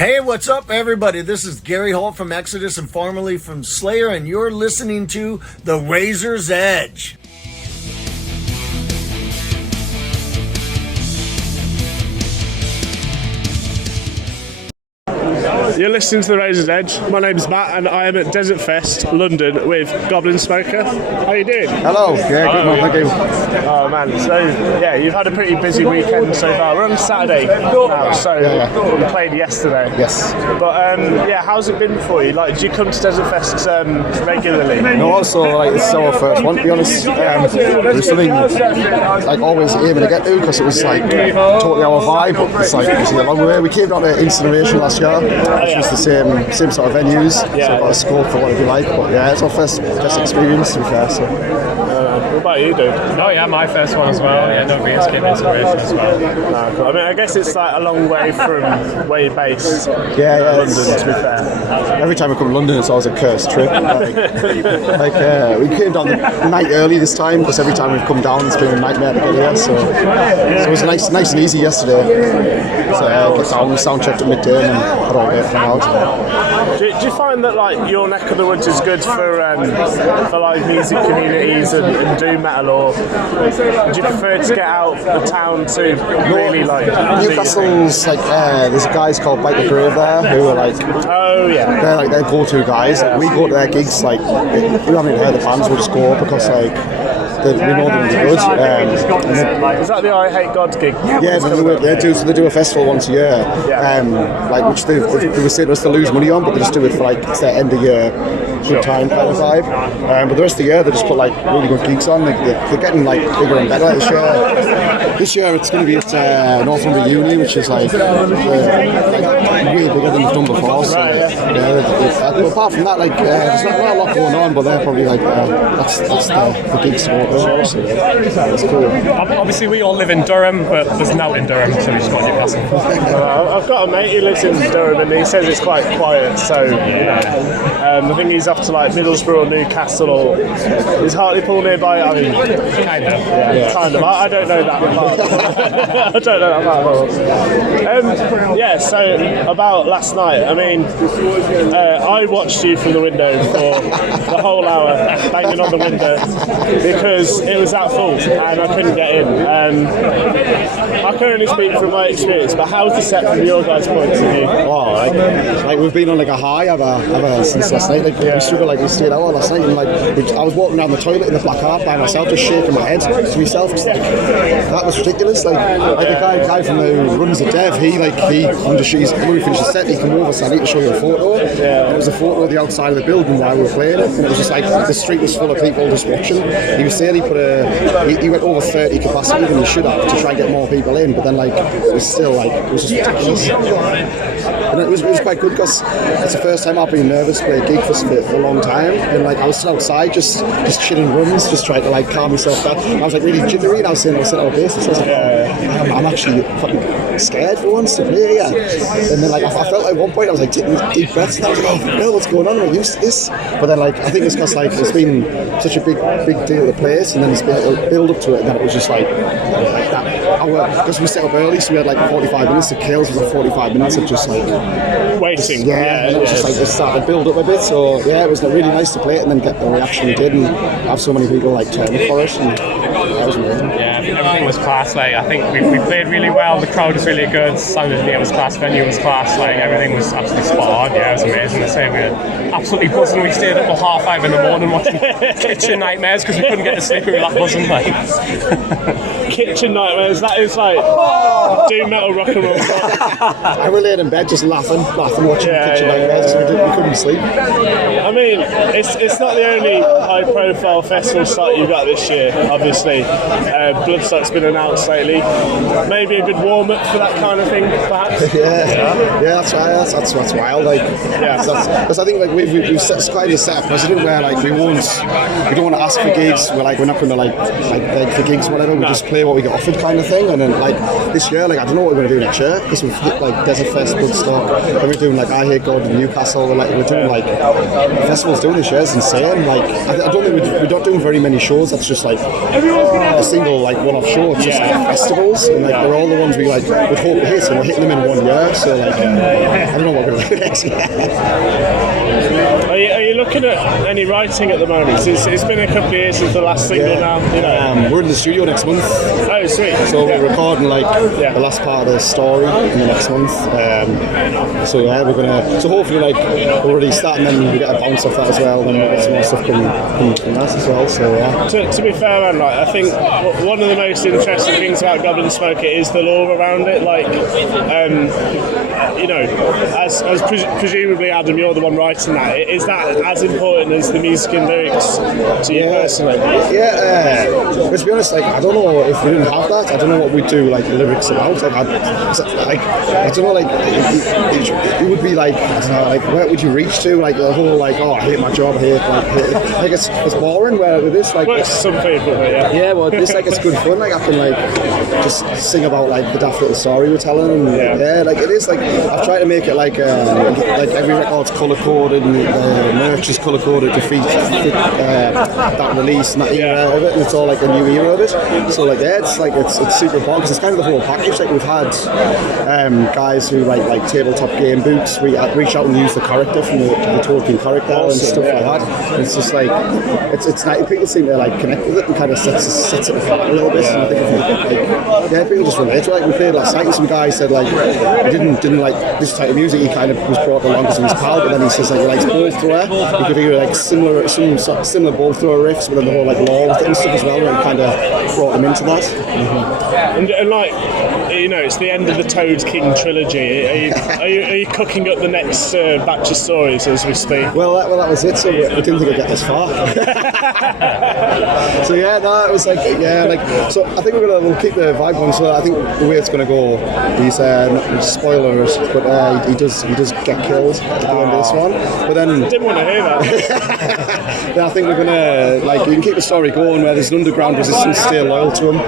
Hey, what's up, everybody? This is Gary Holt from Exodus and formerly from Slayer, and you're listening to The Razor's Edge. You're listening to The Razor's Edge. My name's Matt and I am at DesertFest, London with Goblinsmoker. How you doing? Hello. Yeah, good man, thank you. Oh man, so yeah, you've had a pretty busy weekend so far. We're on Saturday now, so we played yesterday. Yes. But yeah, how's it been for you? Like, do you come to DesertFest regularly? No, also like it's our first one, to be honest. It was something like always aiming to get to because it was like totally our vibe. But it's like obviously a long way. We came down to Incineration last year. Which was the same sort of venues, so got a scope for what it'd be like. But yeah, it's our first experience to be fair. So. What about you, dude? Oh yeah, my first one as well. Yeah, don't be escape Incineration as well. No, cool. I mean, I guess it's like a long way from where you're based. Yeah, London, to be fair. Every time we come to London, it's always a cursed trip. We came down the night early this time because every time we've come down, it's been a nightmare to get here. So it was nice and easy yesterday. So get down, sound checked at midday, and had all day from out. Do you find that like your neck of the woods is good for live music communities and doom metal, or do you prefer to get out the town to really like Newcastle's like there's guys called Bite the Grave there who are like they're like their go-to guys. Like, we go to their gigs like we haven't even heard the bands, we'll just go because like we know them good. Is that the I Hate God gig? Yeah, they do a festival once a year, like which they were saying to us to lose money on, but they just do it for like it's their end of year good time kind of vibe. But the rest of the year they just put like really good gigs on. They're getting like bigger and better this year. This year it's going to be at Northumbria Uni, which is like way bigger than they've done before. So, but apart from that, like there's not a lot going on, but they're probably like that's the gigs to go to. So that's cool. Obviously, we all live in Durham, but there's no in Durham, so we just got Newcastle. I've got a mate who lives in Durham, and he says it's quite quiet. So I think he's off to like Middlesbrough or Newcastle, or is Hartlepool nearby? I mean, Kind of. kind of. I don't know that part. I don't know that part at all. Yeah. So about last night, I mean, I watched you from the window for the whole hour, banging on the window because it was that full and I couldn't get in. I can only speak from my experience, but how's the set from your guys' point of view? Oh, like we've been on like a high ever since last night. Like we struggled, like we stayed out last night, and like I was walking down the toilet in the Black Heart by myself, just shaking my head to myself. Just, like, that was ridiculous. Like the guy from who runs the Dev, when we finished the set, he came over, so I need to show you a photo. And it was a photo of the outside of the building while we were playing it, and it was just like the street was full of people just watching. He was saying he went over 30 capacity than he should have to try and get more people in, but then like it was still like it was just ridiculous. And it was quite good because it's the first time I've been nervous to play a gig for a long time, and like I was still outside just chilling runs, just trying to like calm myself down. I was like really jittery, and I was sitting on a basis. I was like, I'm actually fucking scared for once to play here. And then like I felt like at one point I was like taking deep breaths, and I was like, oh no, what's going on? I'm used to this. But then like I think it's because like it's been such a big deal to play it, and then it's been a build up to it, and then it was just like that. Because we set up early, so we had like 45 minutes to kill. So it was like 45 minutes of just like waiting. And it was just like it started to build up a bit. So yeah, it was like, really nice to play it and then get the reaction we did, and have so many people like turn up for us. And that was amazing. Yeah, everything was class. Like I think we played really well. The crowd was really good. Sound engineer was class. Venue was class. Like everything was absolutely spot on. Yeah, it was amazing. I say we were absolutely buzzing. We stayed up till 5:30 in the morning watching Kitchen Nightmares because we couldn't get to sleep. We were that buzzing. Like Kitchen Nightmares. That is like doom metal rock and roll. I was laying in bed just laughing watching Kitchen Nightmares. We couldn't sleep. I mean, it's not the only high-profile festival site you've got this year. Obviously, Bloodsight's been announced lately. Maybe a good warm-up for that kind of thing, perhaps. Yeah, that's wild. Like, because I think like we've kind of set a precedent where like we don't want to ask for gigs. We're not going to like beg for gigs, or whatever. We just play what we get offered, kind of thing. And then like this year, like I don't know what we're going to do next year because we've hit like DesertFest, Bloodstock, and we're doing like I Hate God in Newcastle. We're doing like the festival's doing this year is insane. Like I don't think we're not doing very many shows. That's just like a single like one-off one-off show. It's just like festivals, and like they're all the ones we like would hope to hit, and we're hitting them in 1 year. So like, I don't know what we're going to do next year. Are you looking at any writing at the moment? It's been a couple of years since the last single now. You know. We're in the studio next month. Oh, sweet. So we're recording like the last part of the story in the next month. So yeah, we're gonna. So hopefully, like we're already starting, then we get a bounce off that as well, and we'll get some more stuff coming from that as well. So yeah. To be fair, man, like, I think one of the most interesting things about Goblinsmoker is the lore around it. Like, you know, as presumably Adam, you're the one writing that. Is that as important as the music and lyrics to you personally? Yeah, but to be honest, like I don't know if we didn't have that. I don't know what we'd do like the lyrics about. Like I don't know, like it would be like I don't know, like where would you reach to? Like the whole like I hate my job, I hate like it's boring. Where with this like some people, yeah, well this like it's good fun. Like I can like just sing about like the daft little story we're telling, and yeah, like it is like I've tried to make it like every record's colour coded and merch is colour coded to fit that release and that era of it, and it's all like a new era of it. So like it's super important because it's kind of the whole package. Like we've had guys who write like tabletop game books reach out and use the character from the Tolkien character and stuff like that. And it's just like it's nice. People seem to like connect with it and kind of sets it apart a little bit. And I think people just relate to it. Like we played last night and some guy said like he didn't like this type of music. He kind of was brought along because of his pal, but then he says like he likes ball thrower. You could hear like similar ball thrower riffs, but then the whole like lore with it and stuff as well. And kind of brought him into that. And like you know, it's the end of the Toad King trilogy. Are you cooking up the next batch of stories as we speak? Well, that was it. So we didn't think I'd get this far. So yeah, no, it was like so I think we'll keep the vibe on. So I think the way it's going to go, he's spoilers, but he does get killed at the end of this one. But then I didn't want to hear that. Then I think we're gonna you can keep the story going where there's an underground resistance still loyal to him.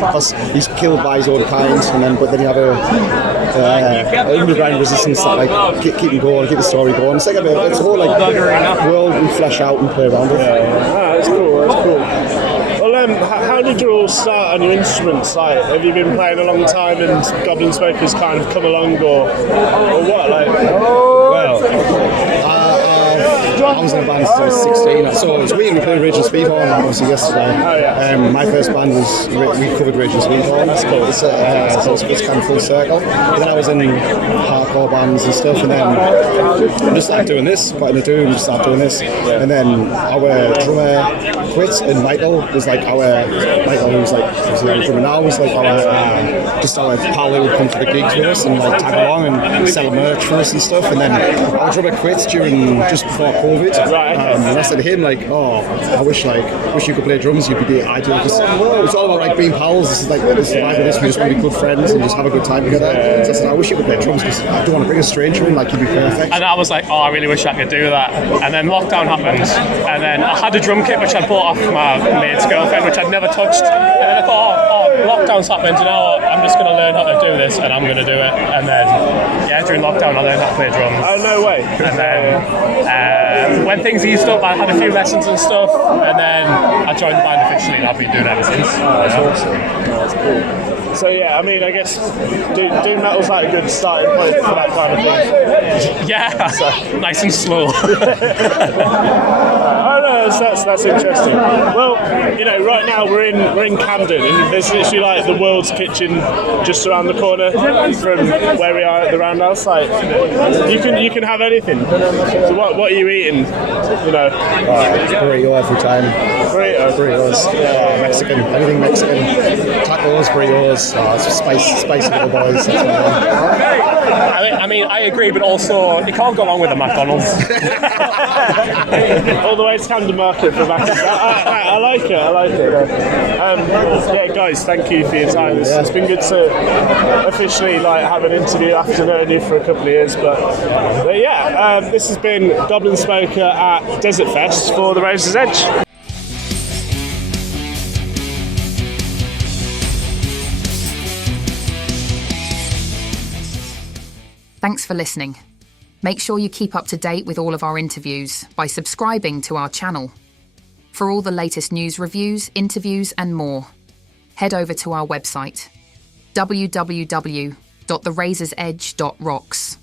Because he's killed by his own kind, but then you have an underground resistance that keep him going, keep the story going. It's like it's a whole world we flesh out and play around with. That's cool. Well, how did you all start on your instruments? Like, have you been playing a long time and Goblinsmoker's kind of come along, or what? I was in a band since I was 16, so it was we played Rage and Speedhorn obviously yesterday. My first band was we covered Rage and Speedhorn. That's cool. So it's kind of full circle. But then I was in hardcore bands and stuff, and then I just started doing this, quite into doom, just started doing this, and then our drummer quit, and Michael who's the drummer now, was like our pal who would come to the gigs with us and like tag along and sell merch for us and stuff, and then our drummer quit just before COVID. And I said to him I wish you could play drums. You'd be the ideal. It's all about like being pals. This is the vibe of this. We just want to be good friends and just have a good time together. So I said I wish you could play drums because I don't want to bring a stranger in. Like you'd be perfect. And I was like, I really wish I could do that. And then lockdown happened, and then I had a drum kit which I bought off my mate's girlfriend, which I'd never touched. And then I thought, lockdown's happened. You know what? I'm just going to learn how to do this, and I'm going to do it. And then during lockdown I learned how to play drums. Oh no way! And then when things eased up, I had a few lessons and stuff, and then I joined the band officially, and I've been doing it ever since. That's awesome. That's cool. So I mean, I guess doom metal's like a good starting point for that kind of thing. Yeah, nice and slow. That's interesting. Well, right now we're in Camden, and there's literally like the world's kitchen just around the corner from where we are at the Roundhouse. Like, you can have anything. So what are you eating? Burrito every time. Burritos. Mexican. Anything Mexican. Tacos, burritos. Spicy little boys. I mean, I agree, but also you can't go wrong with a McDonald's. All the way to Camden Market for McDonald's. I like it. Guys, thank you for your time. It's been good to officially have an interview after knowing you for a couple of years. But this has been Goblinsmoker at DesertFest for the Razor's Edge. Thanks for listening. Make sure you keep up to date with all of our interviews by subscribing to our channel. For all the latest news reviews, interviews and more, head over to our website, www.therazorsedge.rocks.